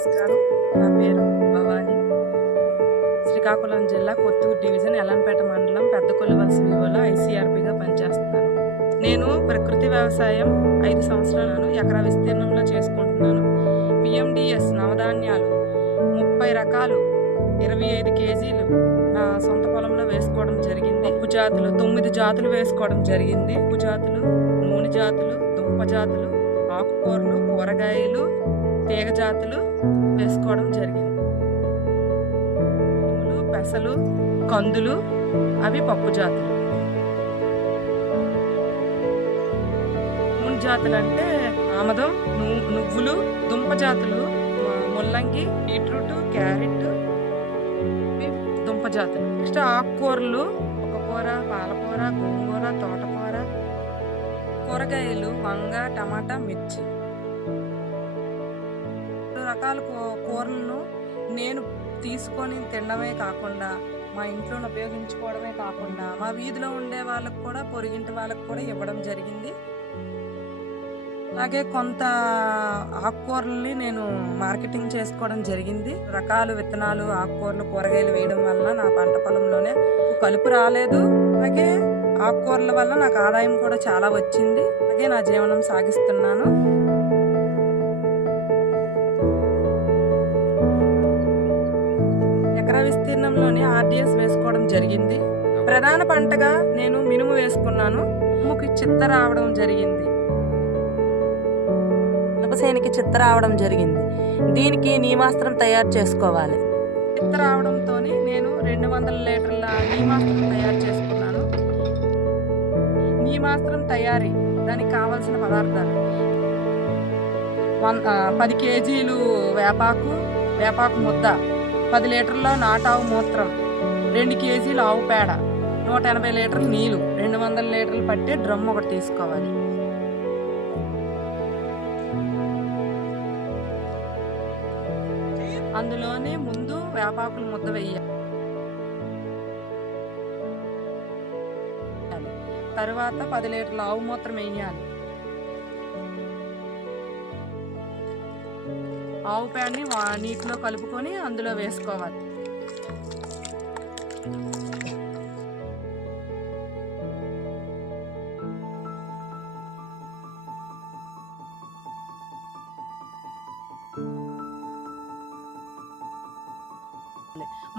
నమస్కారం. నా పేరు భవాని. శ్రీకాకుళం జిల్లా కొత్తూరు డివిజన్ ఎల్లంపేట మండలం పెద్దకొల్లివలస వివోలో ఐసీఆర్పీగా పనిచేస్తున్నాను. నేను ప్రకృతి వ్యవసాయం 5 సంవత్సరాలను ఎకరా విస్తీర్ణంలో చేసుకుంటున్నాను. పిఎండిఎస్ నవధాన్యాలు 30 రకాలు 25 కేజీలు నా సొంత పొలంలో వేసుకోవడం జరిగింది. పప్పు జాతులు 9 జాతులు వేసుకోవడం జరిగింది. పప్పు జాతులు, నూనె జాతులు, దుంప జాతులు, ఆకుకూరలు, కూరగాయలు, తీగ జాతులు వేసుకోవడం జరిగింది. పెసలు, కందులు అవి పప్పు జాతులు. నూనె జాతులు అంటే ఆమదం, నువ్వులు, దుంప జాతులు ముల్లంగి, బీట్రూట్, క్యారెట్, దుంప జాతులు. నెక్స్ట్ ఆకుకూరలు ఒక కూర, పాలకూర, గోంగూర, తోటకూర, కూరగాయలు వంగ, టమాటా, మిర్చి. 2 రకాల కూరలను నేను తీసుకొని తినడమే కాకుండా మా ఇంట్లో ఉపయోగించుకోవడమే కాకుండా మా వీధిలో ఉండే వాళ్ళకు కూడా, పొరుగింటి వాళ్ళకు కూడా ఇవ్వడం జరిగింది. అలాగే కొంత ఆకుకూరల్ని నేను మార్కెటింగ్ చేసుకోవడం జరిగింది. రకాలు విత్తనాలు, ఆకుకూరలు, కూరగాయలు వేయడం వల్ల నా పంట పొలంలోనే కలుపు రాలేదు. అలాగే ఆకుకూరల వల్ల నాకు ఆదాయం కూడా చాలా వచ్చింది. అలాగే నా జీవనం సాగిస్తున్నాను. ఎకరా విస్తీర్ణంలోనే ఆర్డిఎస్ వేసుకోవడం జరిగింది. ప్రధాన పంటగా నేను మినుము వేసుకున్నాను. మినుముకి చిత్త రావడం జరిగింది. మినపసేనికి చిత్త రావడం జరిగింది. దీనికి నీమాస్త్రం తయారు చేసుకోవాలి. చిత్త రావడంతో నేను 200 లీటర్ల నీమాస్త్రం తయారు చేసుకున్నాను. నీమాస్త్రం తయారీ దానికి కావాల్సిన పదార్థాలు 10 కేజీలు వేపాకు ముద్ద, 10 లీటర్ల నాటావు మూత్రం, 2 కేజీలు ఆవు పేడ, 180 లీటర్ల నీళ్లు, 200 లీటర్లు పట్టే డ్రమ్ ఒకటి తీసుకోవాలి. అందులోనే ముందు వేపాకులు ముద్ద వేయాలి. తర్వాత 10 లీటర్ల ఆవు మూత్రం వేయాలి. ఆవు పేడని నీటిలో కలుపుకొని అందులో వేసుకోవాలి.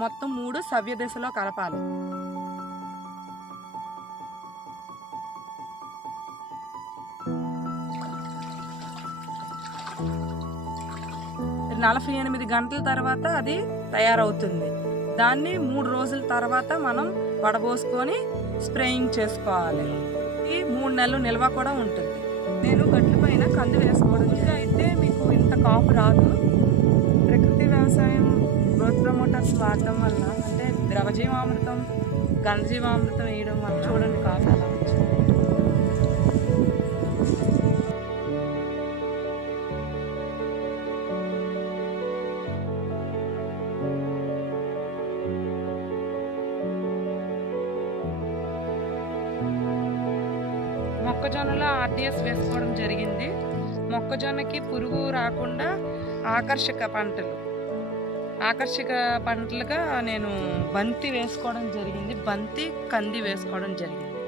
మొత్తం 3 సవ్య దిశలో కలపాలి. ఇది 48 గంటల తర్వాత అది తయారవుతుంది. దాన్ని 3 రోజుల తర్వాత మనం వడబోసుకొని స్ప్రేయింగ్ చేసుకోవాలి. ఈ 3 నెలలు నిల్వ కూడా ఉంటుంది. నేను గట్ల పైన కంది వేసుకోవడం. ఇది అయితే మీకు ఇంత కాపు రాదు. ప్రకృతి వ్యవసాయం గ్రోత్ ప్రమోటర్స్ వాడడం వల్ల, అంటే ద్రవజీవామృతం, ఘనజీవామృతం వేయడం వల్ల చూడండి కాపు ఎలా వచ్చింది. మొక్కజొన్నలో ఆర్డిఎస్ వేసుకోవడం జరిగింది. మొక్కజొన్నకి పురుగు రాకుండా ఆకర్షక పంటలుగా నేను బంతి వేసుకోవడం జరిగింది. బంతి, కంది వేసుకోవడం జరిగింది.